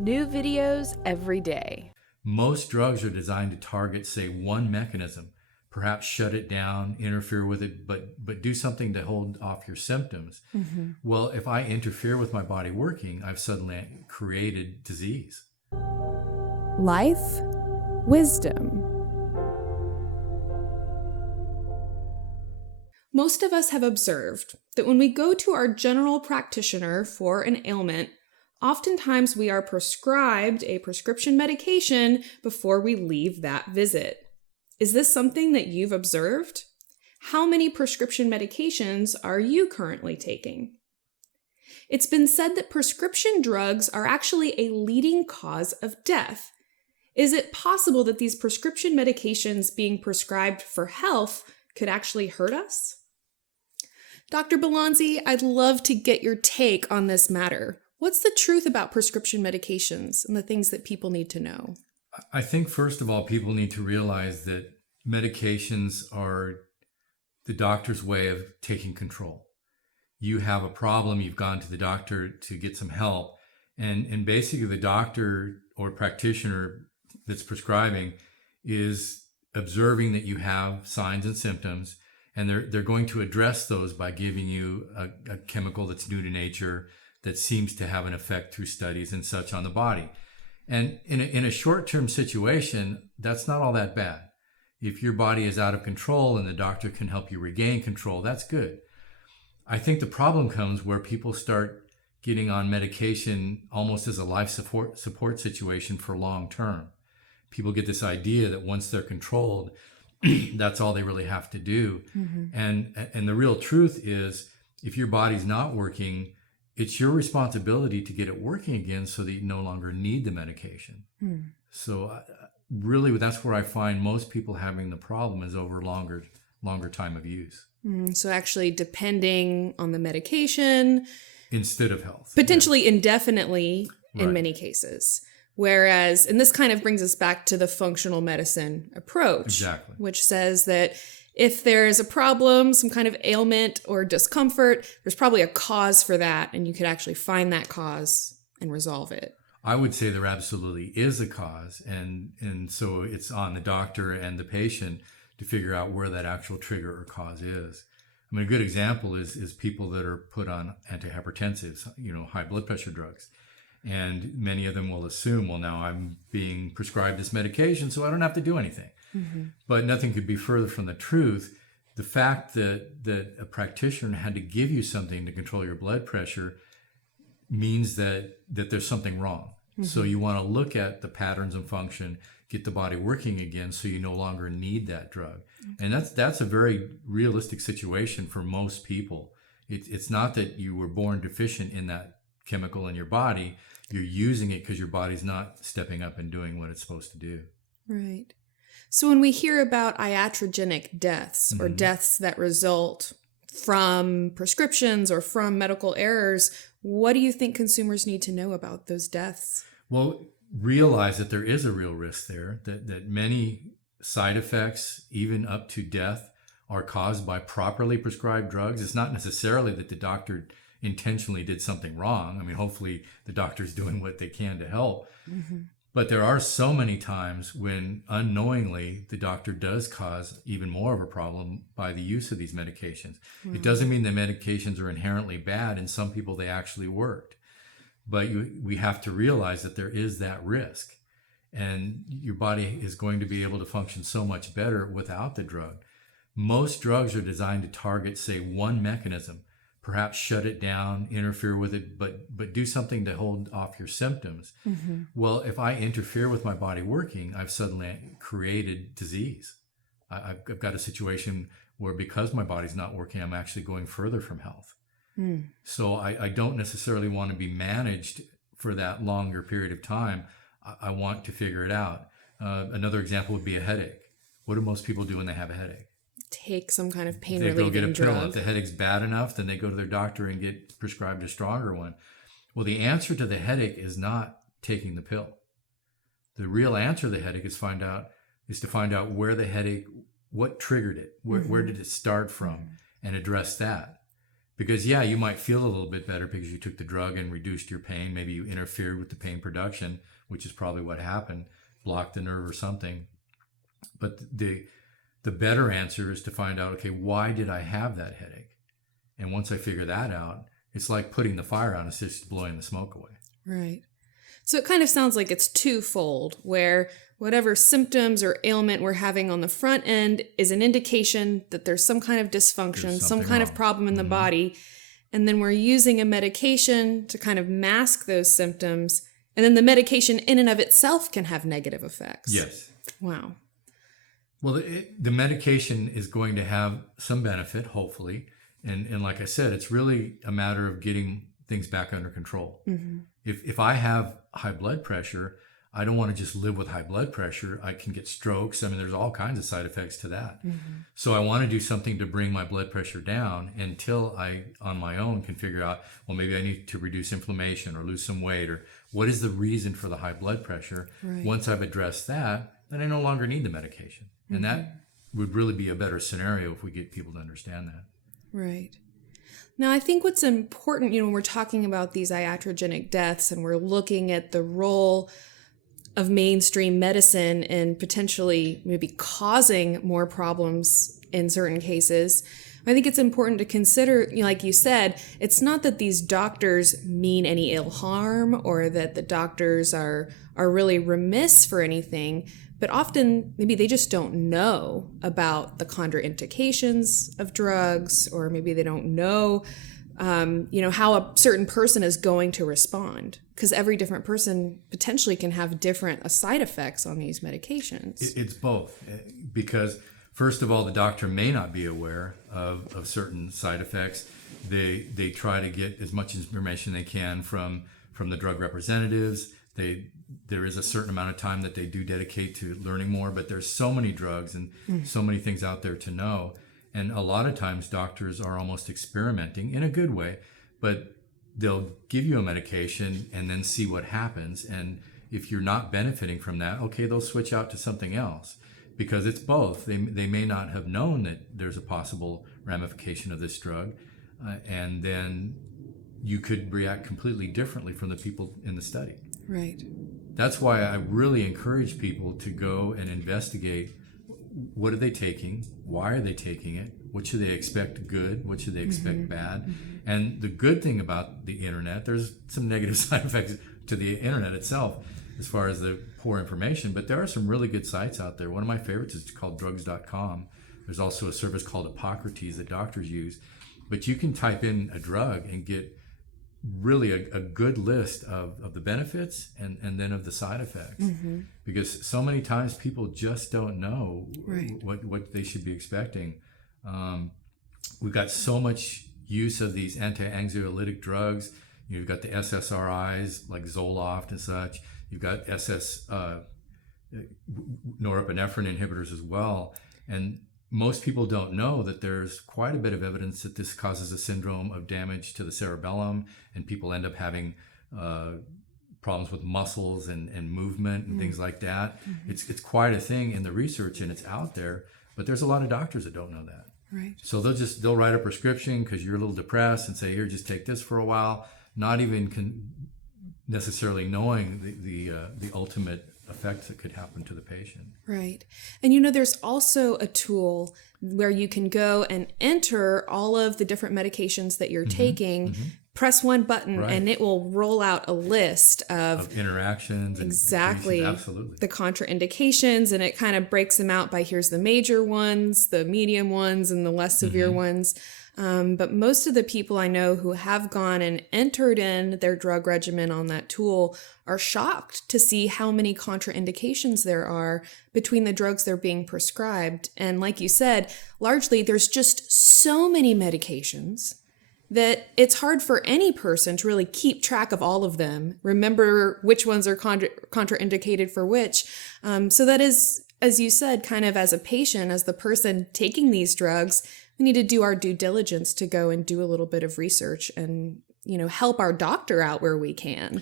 New videos every day. Most drugs are designed to target, say, one mechanism, perhaps shut it down, interfere with it, but do something to hold off your symptoms. Well, if I interfere with my body working, I've suddenly created disease. Life, wisdom. Most of us have observed that when we go to our general practitioner for an ailment, oftentimes we are prescribed a prescription medication before we leave that visit. Is this something that you've observed? How many prescription medications are you currently taking? It's been said that prescription drugs are actually a leading cause of death. Is it possible that these prescription medications being prescribed for health could actually hurt us? Dr. Belanzi, I'd love to get your take on this matter. What's the truth about prescription medications and the things that people need to know? I think, first of all, people need to realize that medications are the doctor's way of taking control. You have a problem, you've gone to the doctor to get some help, and basically the doctor or practitioner that's prescribing is observing that you have signs and symptoms, and they're going to address those by giving you a chemical that's new to nature that seems to have an effect through studies and such on the body. And in a short-term situation, that's not all that bad. If your body is out of control and the doctor can help you regain control, that's good. I think the problem comes where people start getting on medication almost as a life support situation for long term. People get this idea that once they're controlled, that's all they really have to do. And the real truth is, if your body's not working, it's your responsibility to get it working again so that you no longer need the medication. So really, that's where I find most people having the problem is over longer time of use. So actually depending on the medication. Instead of health. Potentially indefinitely in Right. many cases. Whereas, and this kind of brings us back to the functional medicine approach. Exactly. Which says that if there's a problem, some kind of ailment or discomfort, there's probably a cause for that, and you could actually find that cause and resolve it. I would say there absolutely is a cause, and so it's on the doctor and the patient to figure out where that actual trigger or cause is. I mean, a good example is people that are put on antihypertensives, high blood pressure drugs. And many of them will assume, well, now I'm being prescribed this medication, so I don't have to do anything. But nothing could be further from the truth. The fact that a practitioner had to give you something to control your blood pressure means that there's something wrong. So you want to look at the patterns and function, get the body working again so you no longer need that drug. And that's a very realistic situation for most people. It's not that you were born deficient in that chemical in your body. You're using it because your body's not stepping up and doing what it's supposed to do. Right. So when we hear about iatrogenic deaths or deaths that result from prescriptions or from medical errors, what do you think consumers need to know about those deaths? Well, realize that there is a real risk there, that many side effects, even up to death, are caused by properly prescribed drugs. It's not necessarily that the doctor intentionally did something wrong. I mean, hopefully the doctor's doing what they can to help. But there are so many times when unknowingly the doctor does cause even more of a problem by the use of these medications. It doesn't mean the medications are inherently bad. In some people, they actually worked. But we have to realize that there is that risk. And your body is going to be able to function so much better without the drug. Most drugs are designed to target, say, one mechanism, perhaps shut it down, interfere with it, but do something to hold off your symptoms. Well, if I interfere with my body working, I've suddenly created disease. I've got a situation where because my body's not working, I'm actually going further from health. So I don't necessarily want to be managed for that longer period of time. I want to figure it out. Another example would be a headache. What do most people do when they have a headache? Take some kind of pain They relieving go get a pill. drug. If the headache's bad enough, then they go to their doctor and get prescribed a stronger one. Well, the answer to the headache is not taking the pill. The real answer to the headache is to find out where the headache, what triggered it, where did it start from, and address that. Because, yeah, you might feel a little bit better because you took the drug and reduced your pain. Maybe you interfered with the pain production, which is probably what happened, blocked the nerve or something. But the better answer is to find out, okay, why did I have that headache? And once I figure that out, it's like putting the fire out, it's just blowing the smoke away. Right. So it kind of sounds like it's twofold, where whatever symptoms or ailment we're having on the front end is an indication that there's some kind of dysfunction, some kind of problem in the body. And then we're using a medication to kind of mask those symptoms. And then the medication in and of itself can have negative effects. Yes. Wow. Well, the medication is going to have some benefit, hopefully. And like I said, it's really a matter of getting things back under control. If I have high blood pressure, I don't want to just live with high blood pressure. I can get strokes. I mean, there's all kinds of side effects to that. So I want to do something to bring my blood pressure down until I, on my own, can figure out, well, maybe I need to reduce inflammation or lose some weight, or what is the reason for the high blood pressure? Right. Once I've addressed that, then I no longer need the medication. And that would really be a better scenario if we get people to understand that. Right. Now, I think what's important, when we're talking about these iatrogenic deaths and we're looking at the role of mainstream medicine and potentially maybe causing more problems in certain cases, I think it's important to consider, like you said, it's not that these doctors mean any ill harm or that the doctors are really remiss for anything, but often maybe they just don't know about the contraindications of drugs, or maybe they don't know how a certain person is going to respond, because every different person potentially can have different side effects on these medications. It's both, because first of all, the doctor may not be aware of certain side effects. They try to get as much information they can from the drug representatives. There is a certain amount of time that they do dedicate to learning more, but there's so many drugs and so many things out there to know. And a lot of times doctors are almost experimenting in a good way, but they'll give you a medication and then see what happens. And if you're not benefiting from that, okay, they'll switch out to something else, because it's both. They may not have known that there's a possible ramification of this drug, and then you could react completely differently from the people in the study. Right. That's why I really encourage people to go and investigate, what are they taking? Why are they taking it? What should they expect good? What should they expect bad? And the good thing about the internet, there's some negative side effects to the internet itself as far as the poor information, but there are some really good sites out there. One of my favorites is called drugs.com. There's also a service called Hippocrates that doctors use. But you can type in a drug and get really a good list of the benefits and then of the side effects, because so many times people just don't know what they should be expecting. We've got so much use of these anti-anxiolytic drugs. You've got the SSRIs like Zoloft and such. You've got norepinephrine inhibitors as well. And most people don't know that there's quite a bit of evidence that this causes a syndrome of damage to the cerebellum, and people end up having problems with muscles and movement and things like that. It's quite a thing in the research, and it's out there, but there's a lot of doctors that don't know that. Right. So they'll write a prescription because you're a little depressed and say, here, just take this for a while, not even necessarily knowing the ultimate effects that could happen to the patient. Right. And there's also a tool where you can go and enter all of the different medications that you're taking, press one button, and it will roll out a list of interactions. Exactly. Absolutely. The contraindications, and it kind of breaks them out by here's the major ones, the medium ones, and the less severe ones. But most of the people I know who have gone and entered in their drug regimen on that tool are shocked to see how many contraindications there are between the drugs they're being prescribed. And like you said, largely there's just so many medications that it's hard for any person to really keep track of all of them, remember which ones are contraindicated for which. So that is, as you said, kind of as a patient, as the person taking these drugs, we need to do our due diligence to go and do a little bit of research and, help our doctor out where we can.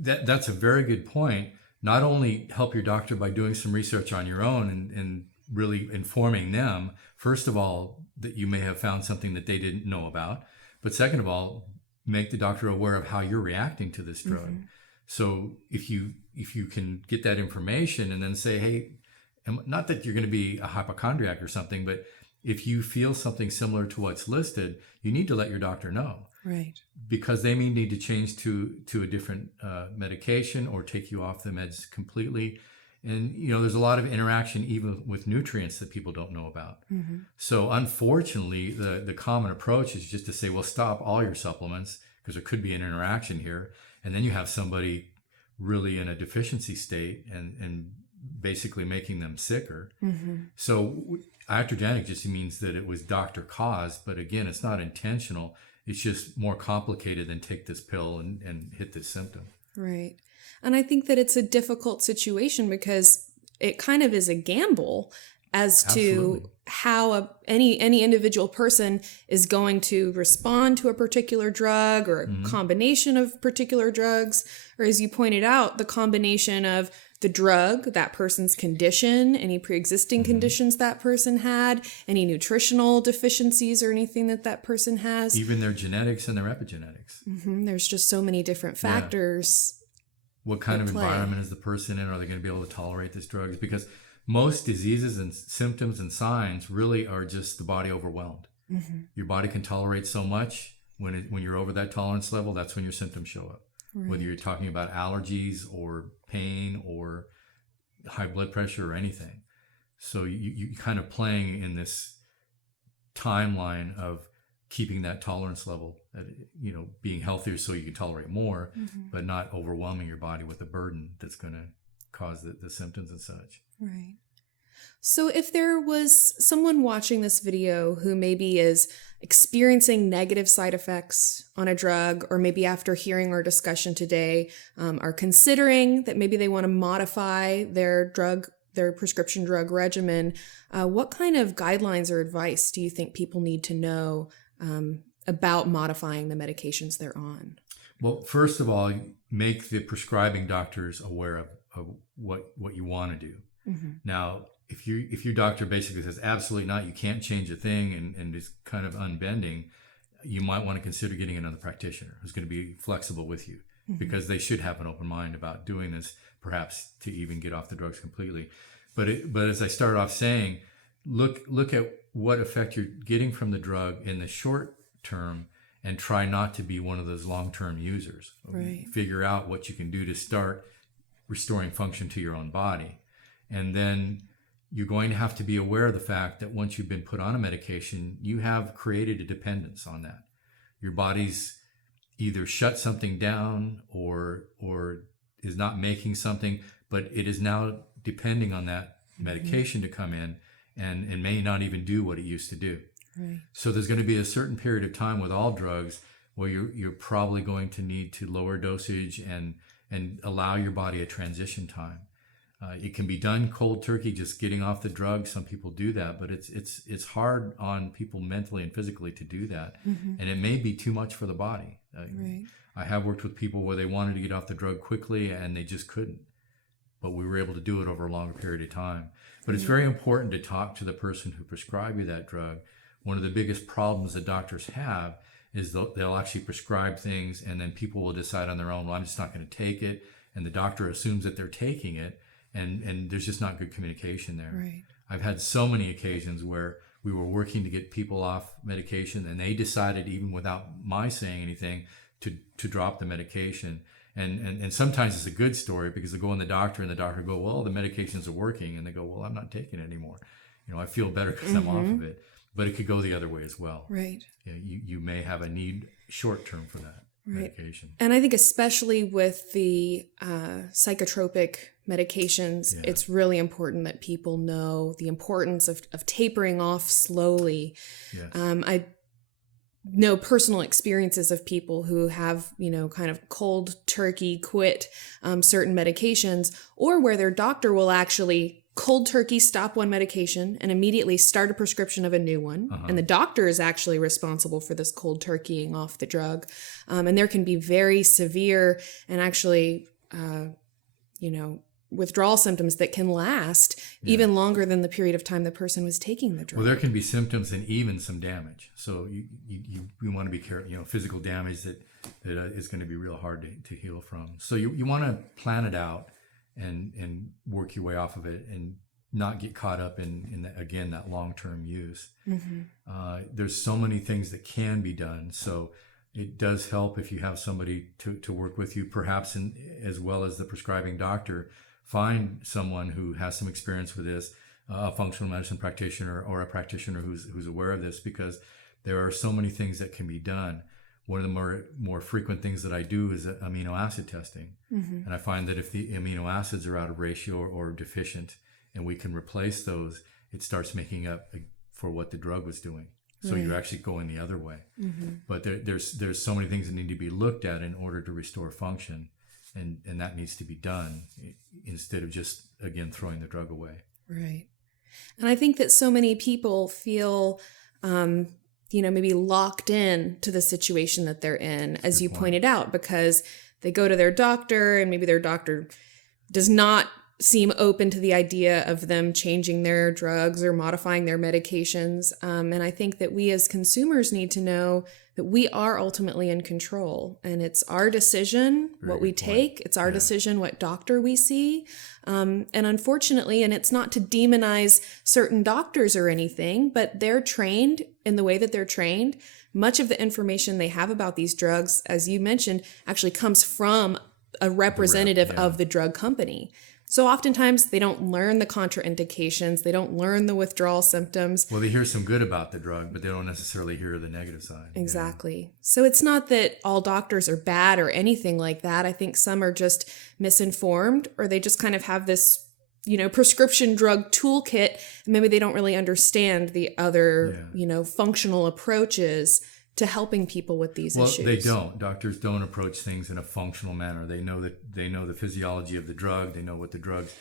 That's a very good point. Not only help your doctor by doing some research on your own and really informing them, first of all, that you may have found something that they didn't know about, But second of all, make the doctor aware of how you're reacting to this drug. So if you can get that information and then say, hey, not that you're going to be a hypochondriac or something, but if you feel something similar to what's listed, you need to let your doctor know. Right. Because they may need to change to a different medication or take you off the meds completely. And, there's a lot of interaction even with nutrients that people don't know about. So unfortunately, the common approach is just to say, well, stop all your supplements because there could be an interaction here. And then you have somebody really in a deficiency state and basically making them sicker. So iatrogenic just means that it was doctor caused, but again, it's not intentional. It's just more complicated than take this pill and hit this symptom. Right. And I think that it's a difficult situation because it kind of is a gamble as to how any individual person is going to respond to a particular drug or a combination of particular drugs, or as you pointed out, the combination of the drug, that person's condition, any pre-existing conditions that person had, any nutritional deficiencies or anything that person has. Even their genetics and their epigenetics. There's just so many different factors. What kind of environment is the person in? Are they going to be able to tolerate this drug? Because most diseases and symptoms and signs really are just the body overwhelmed. Your body can tolerate so much. When you're over that tolerance level, that's when your symptoms show up. Right. Whether you're talking about allergies or pain or high blood pressure or anything. So you kind of playing in this timeline of keeping that tolerance level, being healthier so you can tolerate more, but not overwhelming your body with a burden that's going to cause the symptoms and such. Right. So if there was someone watching this video who maybe is experiencing negative side effects on a drug, or maybe after hearing our discussion today, are considering that maybe they want to modify their prescription drug regimen, what kind of guidelines or advice do you think people need to know about modifying the medications they're on? Well, first of all, make the prescribing doctors aware of what you want to do. Now, if your doctor basically says absolutely not, you can't change a thing, and is kind of unbending, you might want to consider getting another practitioner who's going to be flexible with you, because they should have an open mind about doing this, perhaps to even get off the drugs completely. But as I started off saying, look at what effect you're getting from the drug in the short term, and try not to be one of those long-term users. Right. Figure out what you can do to start restoring function to your own body. And then you're going to have to be aware of the fact that once you've been put on a medication, you have created a dependence on that. Your body's either shut something down or is not making something, but it is now depending on that medication to come in and may not even do what it used to do. Right. So there's going to be a certain period of time with all drugs where you're probably going to need to lower dosage and allow your body a transition time. It can be done cold turkey, just getting off the drug. Some people do that, but it's hard on people mentally and physically to do that, and it may be too much for the body. Right. I have worked with people where they wanted to get off the drug quickly and they just couldn't, but we were able to do it over a longer period of time. But it's very important to talk to the person who prescribed you that drug. One of the biggest problems that doctors have is they'll actually prescribe things, and then people will decide on their own, well, I'm just not going to take it, and the doctor assumes that they're taking it. And there's just not good communication there. Right. I've had so many occasions where we were working to get people off medication, and they decided, even without my saying anything, to drop the medication. And sometimes it's a good story, because they go in the doctor, and the doctor go, well, the medications are working, and they go, well, I'm not taking it anymore. I feel better because I'm off of it. But it could go the other way as well. Right. You may have a need short term for that medication. And I think especially with the psychotropic medications, it's really important that people know the importance of tapering off slowly. Yes. I know personal experiences of people who have, kind of cold turkey quit certain medications, or where their doctor will actually cold turkey stop one medication and immediately start a prescription of a new one. And the doctor is actually responsible for this cold turkeying off the drug. And there can be very severe and actually, withdrawal symptoms that can last even longer than the period of time the person was taking the drug. Well, there can be symptoms and even some damage. So you want to be careful, physical damage that is going to be real hard to heal from. So you want to plan it out and work your way off of it and not get caught up in that long-term use. There's so many things that can be done. So it does help if you have somebody to work with you, perhaps as well as the prescribing doctor. Find someone who has some experience with this, a functional medicine practitioner or a practitioner who's aware of this, because there are so many things that can be done. One of the more frequent things that I do is amino acid testing. And I find that if the amino acids are out of ratio or deficient and we can replace those, it starts making up for what the drug was doing. So you're actually going the other way. But there's so many things that need to be looked at in order to restore function. And that needs to be done instead of just, again, throwing the drug away. Right. And I think that so many people feel, maybe locked in to the situation that they're in, as you pointed out, because they go to their doctor and maybe their doctor does not seem open to the idea of them changing their drugs or modifying their medications. And I think that we as consumers need to know that we are ultimately in control, and it's our decision what we take. It's our decision what doctor we see. And unfortunately, and it's not to demonize certain doctors or anything, but they're trained in the way that they're trained. Much of the information they have about these drugs, as you mentioned, actually comes from a representative of the drug company. So oftentimes they don't learn the contraindications, they don't learn the withdrawal symptoms. Well, they hear some good about the drug, but they don't necessarily hear the negative side. Exactly. So it's not that all doctors are bad or anything like that. I think some are just misinformed, or they just kind of have this, prescription drug toolkit, and maybe they don't really understand the other, functional approaches to helping people with these issues. Well, they don't. Doctors don't approach things in a functional manner. They know the physiology of the drug. They know what the drug's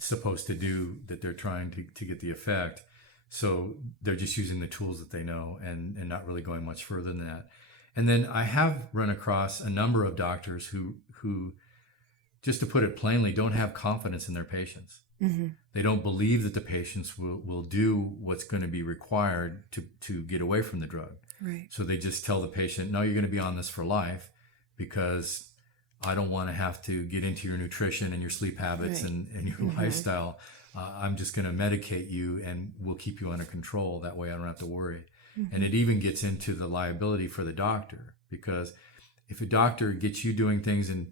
supposed to do, that they're trying to get the effect. So they're just using the tools that they know and not really going much further than that. And then I have run across a number of doctors who just to put it plainly, don't have confidence in their patients. They don't believe that the patients will do what's going to be required to get away from the drug. Right. So they just tell the patient, no, you're going to be on this for life because I don't want to have to get into your nutrition and your sleep habits and your lifestyle. I'm just going to medicate you and we'll keep you under control. That way I don't have to worry. And it even gets into the liability for the doctor, because if a doctor gets you doing things and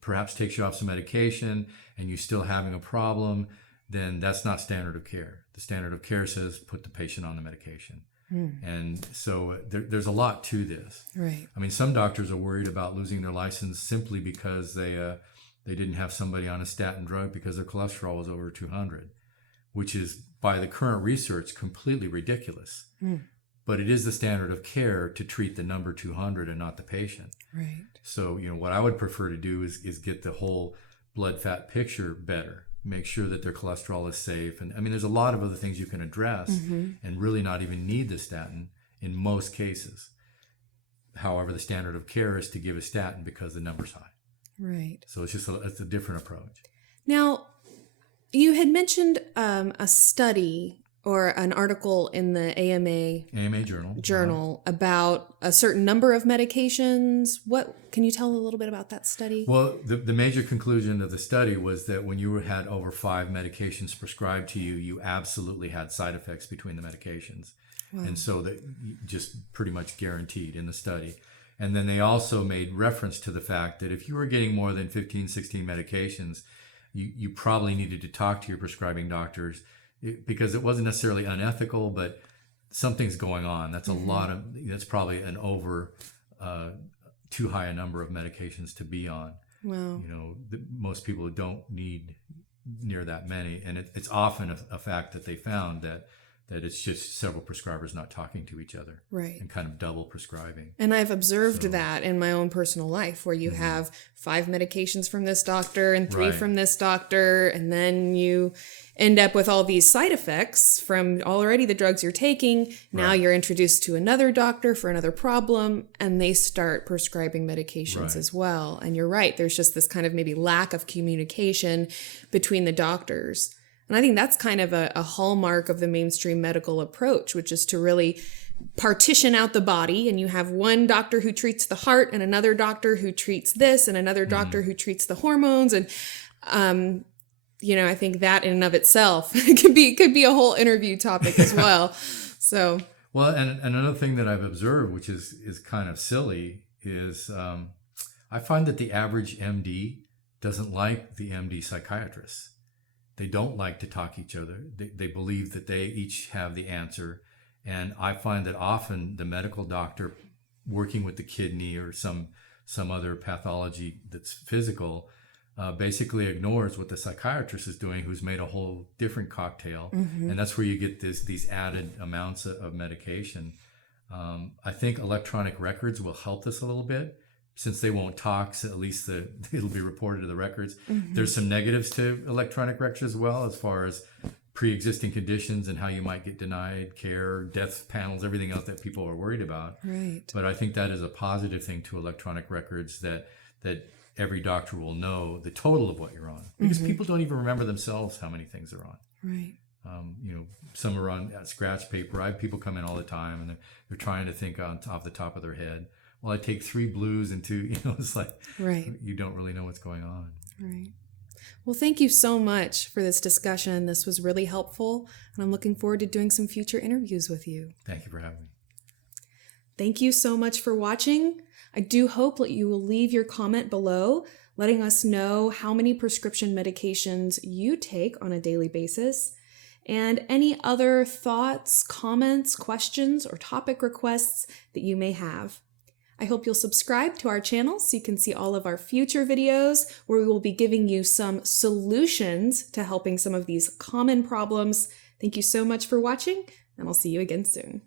perhaps takes you off some medication and you're still having a problem, then that's not standard of care. The standard of care says put the patient on the medication. And so there's a lot to this. Right. I mean, some doctors are worried about losing their license simply because they didn't have somebody on a statin drug because their cholesterol was over 200, which is, by the current research, completely ridiculous. But it is the standard of care to treat the number 200 and not the patient. Right. So, what I would prefer to do is get the whole blood fat picture better. Make sure that their cholesterol is safe. And I mean, there's a lot of other things you can address and really not even need the statin in most cases. However, the standard of care is to give a statin because the number's high. Right. So it's just it's a different approach. Now, you had mentioned a study or an article in the AMA journal about a certain number of medications. What can you tell a little bit about that study? Well, the major conclusion of the study was that when you had over 5 medications prescribed to you, you absolutely had side effects between the medications. Wow. And so that just pretty much guaranteed in the study. And then they also made reference to the fact that if you were getting more than 15, 16 medications, you probably needed to talk to your prescribing doctors, because it wasn't necessarily unethical, but something's going on. That's that's probably an over too high a number of medications to be on. Wow. Most people don't need near that many. And it's often a fact that they found that that it's just several prescribers not talking to each other, Right. and kind of double prescribing. And I've observed that in my own personal life, where you have 5 medications from this doctor and 3 Right. from this doctor, and then you end up with all these side effects from already the drugs you're taking. Now Right. you're introduced to another doctor for another problem, and they start prescribing medications Right. as well. And you're right, there's just this kind of maybe lack of communication between the doctors. And I think that's kind of a hallmark of the mainstream medical approach, which is to really partition out the body, and you have one doctor who treats the heart and another doctor who treats this and another doctor who treats the hormones. And, I think that in and of itself could be a whole interview topic as well. So, Well, and another thing that I've observed, which is kind of silly, is I find that the average MD doesn't like the MD psychiatrists. They don't like to talk to each other. They believe that they each have the answer. And I find that often the medical doctor working with the kidney or some other pathology that's physical basically ignores what the psychiatrist is doing, who's made a whole different cocktail. And that's where you get these added amounts of medication. I think electronic records will help this a little bit. Since they won't talk, so at least it'll be reported to the records. There's some negatives to electronic records as well, as far as pre-existing conditions and how you might get denied care, death panels, everything else that people are worried about. right. But I think that is a positive thing to electronic records, that every doctor will know the total of what you're on, because people don't even remember themselves how many things they're on. Right. Some are on scratch paper. I have people come in all the time, and they're trying to think off the top of their head. Well, I take 3 blues and 2, it's like, Right. you don't really know what's going on. Right. Well, thank you so much for this discussion. This was really helpful, and I'm looking forward to doing some future interviews with you. Thank you for having me. Thank you so much for watching. I do hope that you will leave your comment below, letting us know how many prescription medications you take on a daily basis, and any other thoughts, comments, questions, or topic requests that you may have. I hope you'll subscribe to our channel so you can see all of our future videos, where we will be giving you some solutions to helping some of these common problems. Thank you so much for watching, and I'll see you again soon.